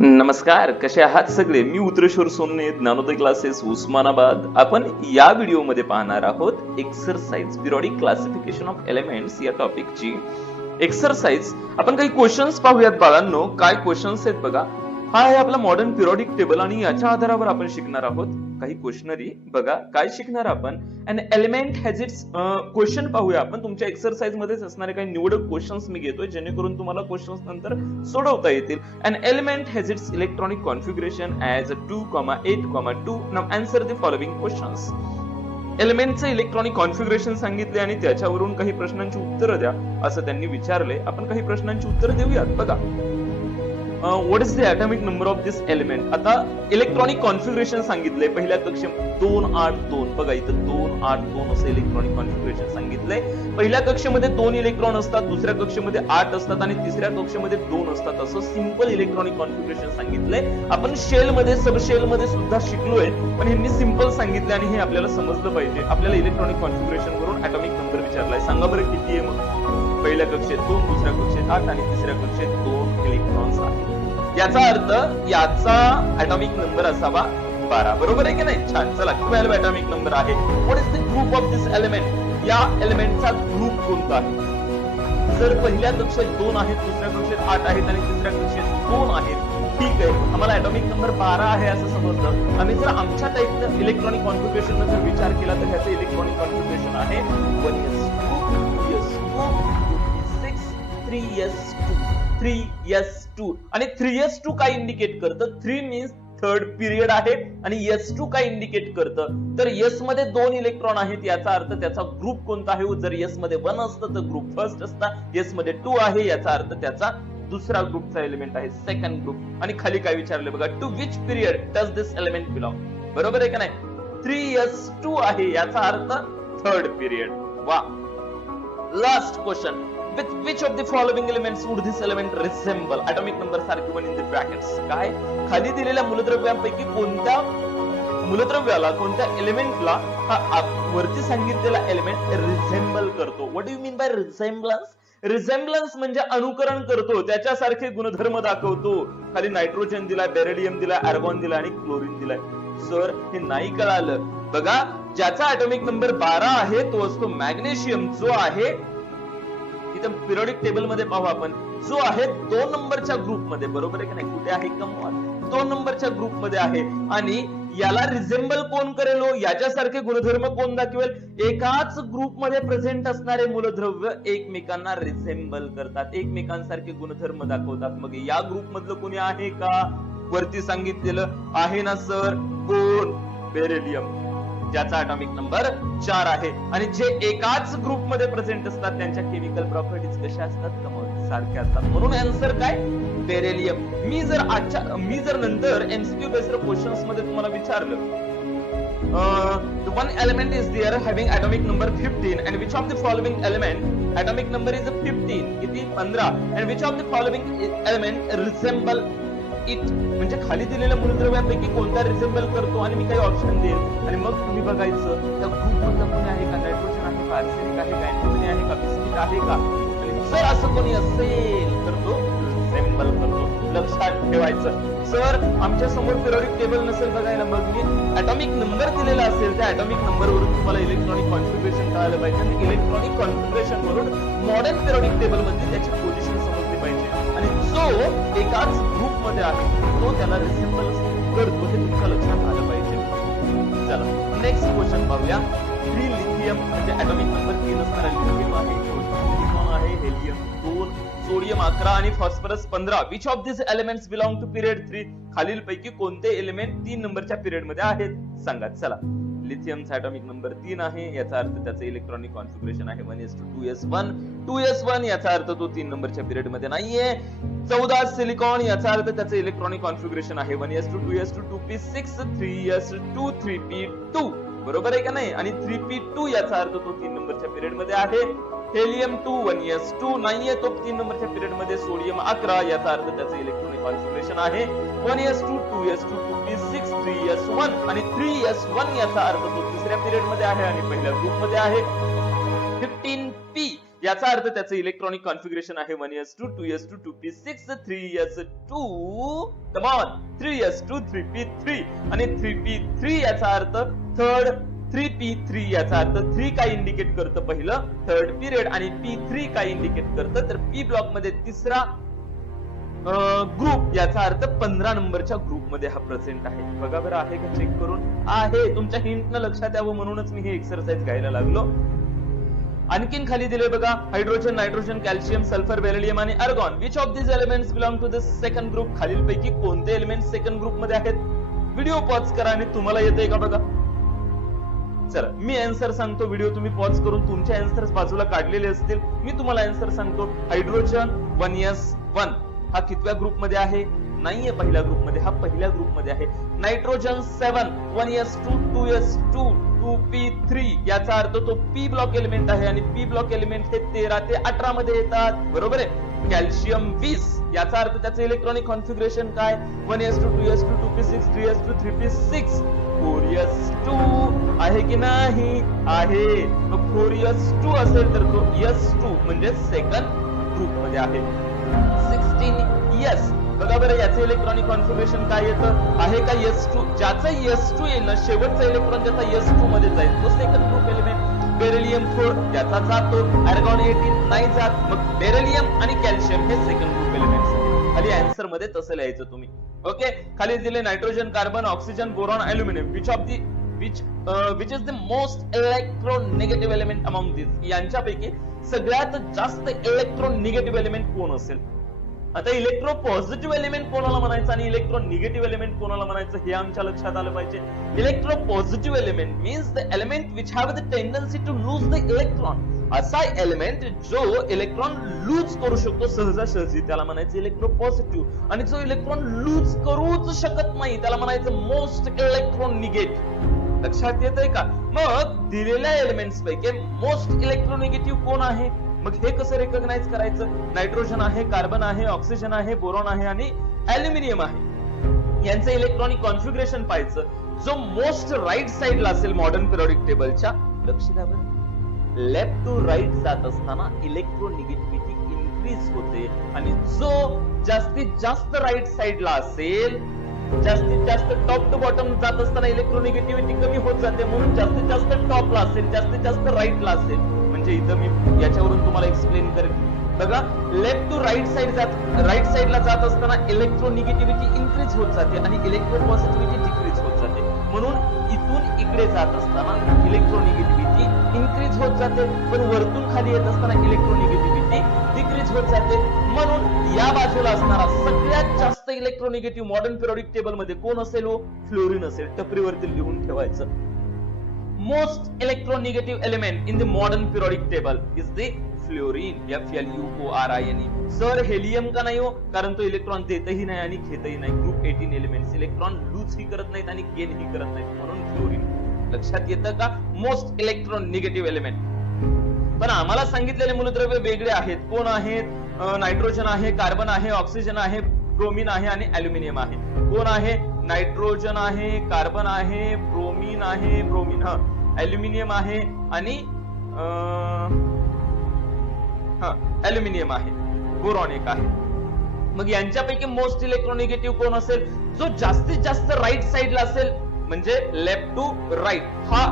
नमस्कार, कसे आहात सगळे? मी उत्तरेश्वर सोनने, ज्ञानोदय क्लासेस उस्मानाबाद. आपण या व्हिडिओमध्ये पाहणार आहोत exercise periodic classification of elements या टॉपिकची एक्सरसाइज. आपण काही क्वेश्चन्स पाहूयात बाळांनो. काय क्वेश्चन्स आहेत बघा. हा आहे आपला मॉडर्न पिरियोडिक टेबल आणि याच्या आधारावर आपण शिकणार आहोत काही क्वेश्चनरी. बघा काय शिकणार आपण. अन एलिमेंट हॅज इट्स क्वेश्चन पाहूया आपण. तुमच्या एक्सरसाइज मध्येच असणारे काही निवडक क्वेश्चन्स मी घेतोय जेणेकरून तुम्हाला क्वेश्चन्स नंतर सोडवता येतील. An element has its electronic configuration as 2, 8, 2. Now answer the following questions. एलिमेंटचे इलेक्ट्रॉनिक कॉन्फिगरेशन सांगितले आणि त्याच्यावरून काही प्रश्नांची उत्तरं द्या असं त्यांनी विचारले. आपण काही प्रश्नांची उत्तरं देऊयात. बघा, what is the atomic number of this element. आता इलेक्ट्रॉनिक कॉन्फिगरेशन सांगितले. पहिल्या कक्षेत 282. बघा इथं 282 असं इलेक्ट्रॉनिक कॉन्फिगरेशन सांगितलंय. पहिल्या कक्षेमध्ये 2 इलेक्ट्रॉन असतात, दुसऱ्या कक्षेमध्ये 8 असतात आणि तिसऱ्या कक्षेमध्ये 2 असतात. असं सिंपल इलेक्ट्रॉनिक कॉन्फिगरेशन सांगितलंय. आपण शेल मध्ये सब शेल मध्ये सुद्धा शिकलोय, पण हे मी सिंपल सांगितले आणि हे आपल्याला समजलं पाहिजे. आपल्याला इलेक्ट्रॉनिक कॉन्फिगरेशन वरून ऍटॉमिक नंबर विचारलाय. सांगा बरं किती आहे मग. पहिल्या कक्षेत 2, दुसऱ्या कक्षेत 8 आणि तिसऱ्या कक्षेत 2 इलेक्ट्रॉन्स आहेत. याचा अर्थ याचा ऍटॉमिक नंबर असावा 12. बरोबर आहे की नाही? छान. चला, 12 ऍटॉमिक नंबर आहे. What is the group of this element. या एलिमेंटचा ग्रुप कोणता आहे. जर पहिल्या कक्षेत 2 आहेत, दुसऱ्या कक्षेत 8 आहेत आणि तिसऱ्या कक्षेत 2 आहेत, ठीक आहे, आम्हाला ऍटॉमिक नंबर 12 आहे असं समजलं. आम्ही जर आमच्या टाइपनं इलेक्ट्रॉनिक कॉन्फिगरेशन जर विचार केला तर ह्याचं इलेक्ट्रॉनिक कॉन्फिगरेशन आहे 1s2 2s2 3s2 3s2 आणि 3s2 काय इंडिकेट करतं. 3 मीन्स थर्ड पिरियड आहे आणि s2 काय इंडिकेट करतं. तर s मध्ये 2 इलेक्ट्रॉन आहेत, याचा अर्थ त्याचा ग्रुप कोणता आहे. जर s मध्ये 1 असतं तर ग्रुप फर्स्ट असता. s मध्ये 2 आहे, याचा अर्थ त्याचा दुसरा ग्रुपचा एलिमेंट आहे, सेकंड ग्रुप. आणि खाली काय विचारले बघा, to which period does this element belong. बरोबर आहे का नाही. 3s2 आहे, याचा अर्थ थर्ड पिरियड. वा. Last question. With which of the following elements would this element resemble? Atomic number are given in the brackets. काय खाली दिलेल्या मूलद्रव्यांपैकी कोणत्या मूलद्रव्याला, कोणत्या एलिमेंटला हा वरती सांगितलेला एलिमेंट रिसेंबल करतो. What do you mean by resemblance. Resemblance म्हणजे अनुकरण करतो, त्याच्यासारखे गुणधर्म दाखवतो. खाली नायट्रोजन दिलाय, बेरिलियम दिलाय, आर्गॉन दिलाय आणि क्लोरीन दिलाय. सर हे नाही कळालं. बघा, ज्याचा ऍटॉमिक नंबर 12 आहे तो असतो मॅग्नेशियम, जो आहे पिरियोडिक टेबल मध्ये पाहू आपण, जो आहे 2 नंबरच्या ग्रुप मध्ये. बरोबर आहे की नाही. कुठे आहे कमवाल. 2 नंबरच्या ग्रुप मध्ये आहे. आणि याला रिसेंबल कोण करेल, याच्यासारखे गुणधर्म कोण दाखवेल. एकाच ग्रुप मध्ये प्रेझेंट असणारे मूलद्रव्य एकमेकांना रिसेंबल करतात, एकमेकांसारखे गुणधर्म दाखवतात. मग या ग्रुप मधलं कोणी आहे का. वरती सांगितलेलं आहे ना सर. कोण. बेरिलियम, ज्याचा ऍटॉमिक नंबर 4 आहे. आणि जे एकाच ग्रुप मध्ये प्रेझेंट असतात त्यांच्या केमिकल प्रॉपर्टीज कशा असतात, सारख्या असतात. म्हणून आन्सर काय, बेरिलियम. मी जर नंतर एमसीक्यू बेस्ड क्वेश्चन्स मध्ये तुम्हाला विचारलं, one element is there having atomic number 15 and which of the following element atomic number is 15 किती 15 and which of the following element resemble it. म्हणजे खाली दिलेल्या मूलद्रव्यांपैकी कोणता रिसेंबल करतो आणि मी काही ऑप्शन देईल आणि मग तुम्ही बघायचं त्या ग्रुप मधलं कोणी आहे का, नायट्रोजन आहे का, आर्सेनिक आहे का, अँटिमनी आहे का, बिस्किट आहे का. जर असं कोणी असेल तर तो रिसेंबल करतो. लक्षात ठेवायचं. सर आमच्या समोर पिरियोडिक टेबल नसेल बघायला, मग मी ऍटॉमिक नंबर दिलेला असेल त्या ऍटॉमिक नंबर वरून तुम्हाला इलेक्ट्रॉनिक कॉन्फिगरेशन कळायला पाहिजे आणि इलेक्ट्रॉनिक कॉन्फिगरेशन वरून मॉडर्न पिरियोडिक टेबल मध्ये त्याची पोझिशन समजली पाहिजे. आणि जो एकाच ग्रुप मध्ये आहे तो त्याला रिसेंबल करतो, हे तुमच्या लक्षात आलं पाहिजे. चला नेक्स्ट क्वेश्चन पाहूया. 3 लिथियम म्हणजे ऍटॉमिक नंबर 3 असणारा लिथियम आहे, सिलिकॉन आहे, हेलियम 2, सोडियम 11 आणि phosphorus 15. Which of this elements belong to period 3. खालील पैकी कोणते एलिमेंट 3 नंबरच्या पिरियड मध्ये आहेत सांगा. चला, लिथियमचा ऍटॉमिक नंबर 3 आहे, याचा अर्थ त्याचे इलेक्ट्रॉनिक कॉन्फिगरेशन आहे 1s2 2s1 याचा अर्थ तो 3 नंबरच्या पिरियड मध्ये नाहीये. 14 सिलिकॉन, याचा अर्थ त्याचे इलेक्ट्रॉनिक कॉन्फिगरेशन आहे 1s2 2s2 2p6 3s2 3p2. बरोबर आहे का नाही. आणि 3p2 याचा अर्थ तो 3 नंबरच्या पिरियड मध्ये आहे. हेलियम 2 1s2 नाहीये, तो 3 नंबरच्या पिरियड मध्ये. सोडियम 11 याचा अर्थ त्याचे इलेक्ट्रॉनिक कॉन्फिगरेशन आहे 1s2 2s2 2p6 3s1 आणि 3s1 याचा अर्थ तो तिसऱ्या पिरियड मध्ये आहे आणि पहिल्या ग्रुप मध्ये आहे. 15p याचा अर्थ त्याचं इलेक्ट्रॉनिक कॉन्फिगरेशन आहे 1s2 2s2 2p6 3s2 come on 3s2 3p3 आणि 3p3 याचा अर्थ थर्ड 3p3 याचा अर्थ 3 काय इंडिकेट करतं पहिलं थर्ड पिरियड आणि p3 काय इंडिकेट करतं तर p ब्लॉक मध्ये तिसरा ग्रुप याचा अर्थ 15 नंबरच्या ग्रुप मध्ये हा प्रेझेंट आहे. बघा बरं आहे का चेक करून आहे तुमच्या हिंटनं लक्षात यावं म्हणूनच मी हे एक्सरसाइज घ्यायला लागलो. आणखीन खाली दिले बघा hydrogen nitrogen calcium sulphur beryllium आणि argon which of this elements belong to the second group खालीलपैकी कोणते एलिमेंट सेकंड ग्रुप मध्ये आहेत. व्हिडिओ पॉज करा आणि तुम्हाला येतंय का बघा. चला मी आन्सर सांगतो व्हिडिओ तुम्ही पॉज करून तुमचे आन्सर्स बाजूला काढलेले असतील. मी तुम्हाला आन्सर सांगतो हायड्रोजन 1s1 हा कितव्या ग्रुप मध्ये आहे नाहीये पहिल्या ग्रुप मध्ये हा पहिल्या ग्रुप मध्ये आहे. नायट्रोजन 7 1s2 2s2 2p3 याचा अर्थ तो p ब्लॉक एलिमेंट आहे आणि p ब्लॉक एलिमेंट हे 13 ते 18 मध्ये येतात बरोबर आहे. कॅल्शियम 20 याचा अर्थ त्याचं इलेक्ट्रॉनिक कॉन्फिगरेशन काय 1s2 2s2 2p6 3s2 3p6 4s2 आहे की नाही आहे. मग 4s2 असेल तर तो s2 म्हणजे सेकंड ग्रुप मध्ये आहे. 16s बघा बरं याचे इलेक्ट्रॉनिक कॉन्फिगरेशन काय येतं आहे का s2 ज्याचं s2 येणं शेवटचा इलेक्ट्रॉन ज्याचा s2 मध्ये जाईल तो सेकंड ग्रुप एलिमेंट. बेरिलियम 4 याचा जातो आर्गॉन 18 नाही जात. मग बेरिलियम आणि कॅल्शियम हे सेकंड ग्रुप एलिमेंट्स आहेत. खाली आन्सर मध्ये तसं लिहायचं तुम्ही. ओके खाली दिले nitrogen carbon oxygen boron aluminium which is the most electronegative element among these यांच्यापैकी सगळ्यात जास्त इलेक्ट्रोनिगेटिव्ह एलिमेंट कोण असेल. आता इलेक्ट्रो पॉझिटिव्ह एलिमेंट कोणाला म्हणायचं आणि इलेक्ट्रो निगेटिव्ह एलिमेंट कोणाला म्हणायचं हे आमच्या लक्षात आलं पाहिजे. Electropositive element means the element which have the tendency to lose the electron. असा एलिमेंट जो इलेक्ट्रॉन लूज करू शकतो सहजासहजी त्याला म्हणायचं इलेक्ट्रो पॉझिटिव्ह आणि जो इलेक्ट्रॉन लूज करूच शकत नाही त्याला म्हणायचं मोस्ट इलेक्ट्रोनिगेटिव्ह. लक्षात येतंय का. मग दिलेल्या एलिमेंट्स पैकी मोस्ट इलेक्ट्रोनिगेटिव्ह कोण आहे. मग हे कसं रेकॉग्नाइज करायचं. नायट्रोजन आहे कार्बन आहे ऑक्सिजन आहे बोरॉन आहे आणि अल्युमिनियम आहे. यांचं इलेक्ट्रॉनिक कॉन्फिगरेशन पाहायचं. जो मोस्ट राईट साइडला असेल मॉडर्न पिरियोडिक टेबलच्या लक्ष द्या बरं लेफ्ट टू राईट जात असताना इलेक्ट्रोनिगेटिव्हिटी इन्क्रीज होते आणि जो जास्तीत जास्त राईट साइडला असेल जास्तीत जास्त टॉप टू बॉटम जात असताना इलेक्ट्रोनिगेटिव्हिटी कमी होत जाते. म्हणून जास्तीत जास्त टॉपला असेल जास्तीत जास्त राईटला असेल. म्हणजे इथं मी याच्यावरून तुम्हाला एक्सप्लेन करेन. बघा लेफ्ट टू राईट साइडला जात असताना इलेक्ट्रोनिगेटिव्हिटी इन्क्रीज होत जाते आणि इलेक्ट्रो पॉझिटिव्हिटी डिक्रीज होत जाते. म्हणून इथून इकडे जात असताना इलेक्ट्रोनिगेटिव्हिटी इन्क्रीज होत जाते पण वरतून खाली येत असताना इलेक्ट्रोनिगेटिव्हिटी डिक्रीज होत जाते. म्हणून या बाजूला असणारा सगळ्यात जास्त इलेक्ट्रोनिगेटिव्ह मॉडर्न पिरियोडिक टेबल मध्ये कोण असेल हो फ्लोरीन असेल. टपरीवरती लिहून ठेवायचं. Most electronegative element in the modern periodic table is the fluorine FLUORINE. Sir helium का नाही हो कारण तो इलेक्ट्रॉन देतही नाही आणि घेतही नाही. ग्रुप 18 एलिमेंट्स इलेक्ट्रॉन लूज ही करत नाहीत आणि गेन ही करत नाहीत म्हणून फ्लोरीन. लक्षात येतं का मोस्ट इलेक्ट्रोनिगेटिव्ह एलिमेंट. पण आम्हाला सांगितलेले मूलद्रव्य वेगळे आहेत. कोण आहेत. नायट्रोजन आहे कार्बन आहे ऑक्सिजन आहे ब्रोमीन आहे आणि अल्युमिनियम आहे. कोण आहे नायट्रोजन आहे कार्बन आहे ब्रोमीन आहे अल्युमिनियम आहे आणि अल्युमिनियम आहे बोरॉन एक आहे. मग यांच्यापैकी मोस्ट इलेक्ट्रोनिगेटिव्ह कोण असेल. जो जास्तीत जास्त राईट साइडला असेल म्हणजे लेफ्ट टू राईट हा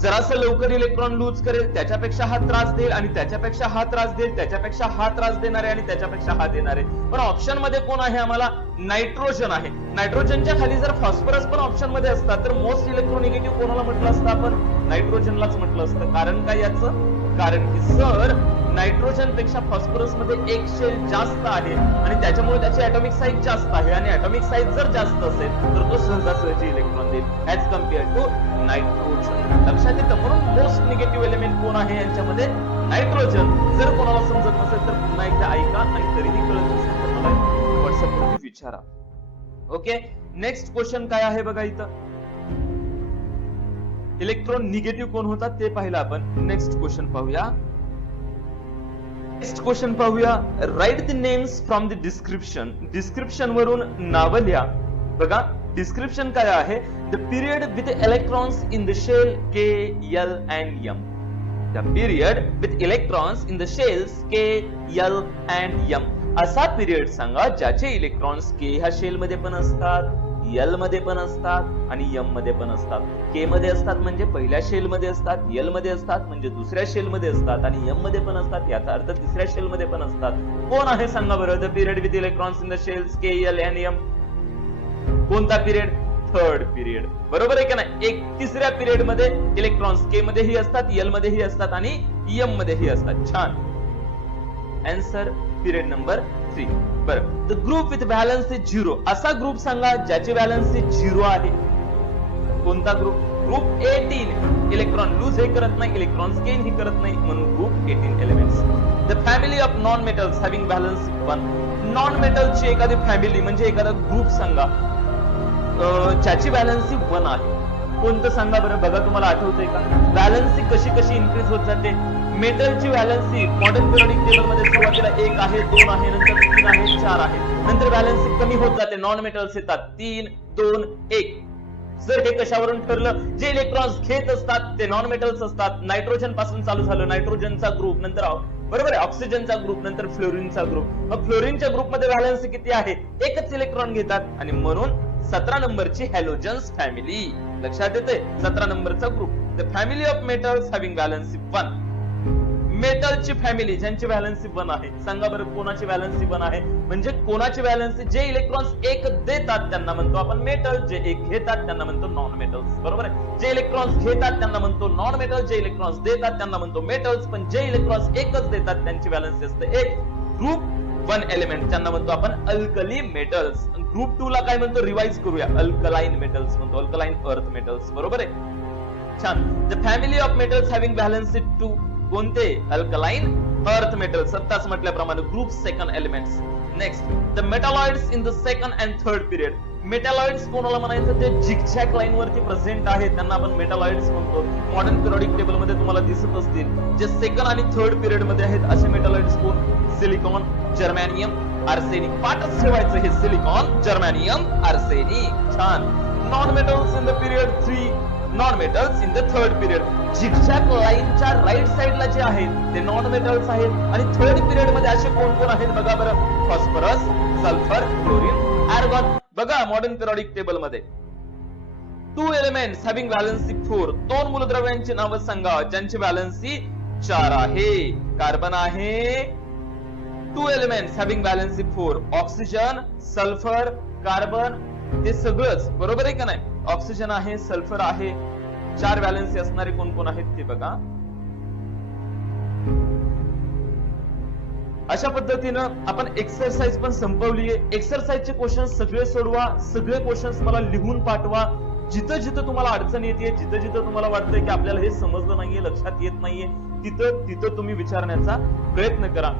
जरासं लवकर इलेक्ट्रॉन लूज करेल त्याच्यापेक्षा हा त्रास देईल आणि त्याच्यापेक्षा हा त्रास देईल त्याच्यापेक्षा हा त्रास देणार आहे आणि त्याच्यापेक्षा हा देणार आहे. पण ऑप्शन मध्ये कोण आहे आम्हाला नायट्रोजन आहे. नायट्रोजनच्या खाली जर फॉस्फरस पण ऑप्शन मध्ये असतात तर मोस्ट इलेक्ट्रोनिगेटिव्ह कोणाला म्हटलं असतं आपण नायट्रोजनलाच म्हटलं असतं. कारण काय याचं कारण की सर नायट्रोजन पेक्षा फॉस्फरस मध्ये एक शेल जास्त आहे आणि त्याच्यामुळे त्याची ऍटॉमिक साईज जास्त आहे आणि ऍटॉमिक साईज जर जास्त असेल तर तो सहजासहजी इलेक्ट्रॉन देईल ऍज कम्पेअर टू नायट्रोजन. लक्षात येतं. म्हणून मोस्ट निगेटिव्ह एलिमेंट कोण आहे यांच्यामध्ये नायट्रोजन. जर कोणाला समजत नसेल तर पुन्हा एकदा ऐका आणि तरीही कळत नसेल तर मला व्हॉट्सअप वरती विचारा. ओके नेक्स्ट क्वेश्चन काय आहे बघा इथं. इलेक्ट्रॉन निगेटिव्ह कोण होतात ते पाहिलं आपण. नेक्स्ट क्वेश्चन पाहूया. नेक्स्ट क्वेश्चन पाहूया. Write the names from the description. Description वरून नाव लिहा. बघा डिस्क्रिप्शन काय आहे. The period with electrons in the shell K L and M. The period with electrons in the shells K, L and M. असा period सांगा ज्याचे electrons K ह्या शेल मध्ये पण असतात, L मध्ये पण असतात आणि M मध्ये पण असतात. K मध्ये असतात म्हणजे पहिल्या शेल मध्ये असतात, L मध्ये असतात म्हणजे दुसऱ्या शेल मध्ये असतात आणि M मध्ये पण असतात याचा अर्थ तिसऱ्या शेल मध्ये पण असतात. कोण आहे सांगा बरं the period with electrons in the shells K, L and M? कोणता पिरियड? Third period. बरोबर आहे का नाही? एक तिसऱ्या पिरियड मध्ये इलेक्ट्रॉन्स K मध्येही असतात, L मध्येही असतात आणि M मध्येही असतात. छान. Answer period number 3. बरं, द ग्रुप विथ व्हॅलन्सी 0. असा ग्रुप सांगा ज्याची व्हॅलन्सी 0 आहे. कोणता ग्रुप? ग्रुप 18. इलेक्ट्रॉन लूज हे करत नाही, इलेक्ट्रॉन्स गेन ही करत नाही, म्हणून group 18 elements. The family of non metals having valency 1. Non मेटलची एखादी फॅमिली म्हणजे एखादा ग्रुप सांगा ज्याची व्हॅलन्सी 1 आहे. कोणतं सांगा बरं? बघा तुम्हाला आठवतंय का? व्हॅलन्सी कशी कशी इन्क्रीज होत जाते? मेटलची व्हॅलन्सी मॉडर्न पिरियोडिक टेबल मध्ये सुरुवातीला 1 आहे, 2 आहे, नंतर 3 आहे, 4 आहे. नंतर व्हॅलन्सी कमी होत जाते, नॉन मेटल्स येतात 3, 2, 1. जर हे कशावरून ठरलं? जे इलेक्ट्रॉन्स घेत असतात ते नॉन मेटल्स असतात. नायट्रोजन पासून चालू झालं, नायट्रोजनचा ग्रुप, नंतर बरोबर आहे ऑक्सिजनचा ग्रुप, नंतर फ्लोरीनचा ग्रुप. मग फ्लोरीनच्या ग्रुपमध्ये व्हॅलन्सी किती आहे? एकच इलेक्ट्रॉन घेतात आणि म्हणून 17 नंबरची हॅलोजन्स फॅमिली. लक्षात येते? 17 नंबरचा ग्रुप. The family of metals having valency 1. मेटलची फॅमिली ज्यांची व्हॅलन्सी 1 आहे. सांगा बरं कोणाची व्हॅलन्सी 1 आहे? म्हणजे कोणाची व्हॅलन्सी? जे इलेक्ट्रॉन्स एक देतात त्यांना म्हणतो आपण मेटल, जे एक घेतात त्यांना म्हणतो नॉन मेटल्स. बरोबर आहे? जे इलेक्ट्रॉन्स घेतात त्यांना म्हणतो नॉन मेटल, जे इलेक्ट्रॉन्स देतात त्यांना म्हणतो मेटल्स. पण जे इलेक्ट्रॉन्स एकच देतात त्यांची व्हॅलन्सी असते 1. ग्रुप 1 एलिमेंट त्यांना म्हणतो आपण अल्कली मेटल्स. ग्रुप 2 ला काय म्हणतो? रिवाइज करूया. अल्कलाइन मेटल्स म्हणतो, अल्कलाइन अर्थ मेटल्स. बरोबर आहे? छान. The family of metals having valency 2. कोणते? Alkaline earth metals. आत्ताच म्हटल्याप्रमाणे group 2 elements. Next, the metalloids in the second and third period. Metalloids कोणाला म्हणायचं? जे झिगझॅग लाईन वरती प्रेझेंट आहेत त्यांना आपण मेटॅलॉइड्स म्हणतो. मॉडर्न पिरियोडिक टेबल मध्ये तुम्हाला दिसत असतील. जे सेकंड आणि थर्ड पिरियड मध्ये आहेत असे मेटॅलॉइड्स कोण? Silicon, germanium, arsenic. पाठच ठेवायचं हे सिलिकॉन, जर्मेनियम, आर्सेनिक. छान. Non metals in the period 3, non metals in the third period. Zigzag लाईनच्या राईट साइडला जे आहेत ते नॉन मेटल्स आहेत आणि थर्ड पिरियड मध्ये असे कोण कोण आहेत बघा बरं? Phosphorus, sulphur, chlorine, argon. बघा मॉडर्न पिरियोडिक टेबल मध्ये 2 एलिमेंट्स हॅव्हिंग व्हॅलन्सी 4. 2 मूलद्रव्यांची नावं सांगा ज्यांची व्हॅलन्सी 4 आहे. कार्बन आहे. 2 elements having valency 4. Oxygen, sulphur, carbon, हे सगळंच. बरोबर आहे का नाही? ऑक्सिजन आहे, सल्फर आहे. 4 व्हॅलन्सी असणारे कोण कोण आहेत ते बघा. अशा पद्धतीनं आपण एक्सरसाइज पण संपवलीये. एक्सरसाइजचे क्वेश्चन सगळे सोडवा, सगळे क्वेश्चन मला लिहून पाठवा. जिथं जिथं तुम्हाला अडचण येते, जिथं जिथं तुम्हाला वाटतंय की आपल्याला हे समजलं नाहीये, लक्षात येत नाहीये, तिथं तिथं तुम्ही विचारण्याचा प्रयत्न करा.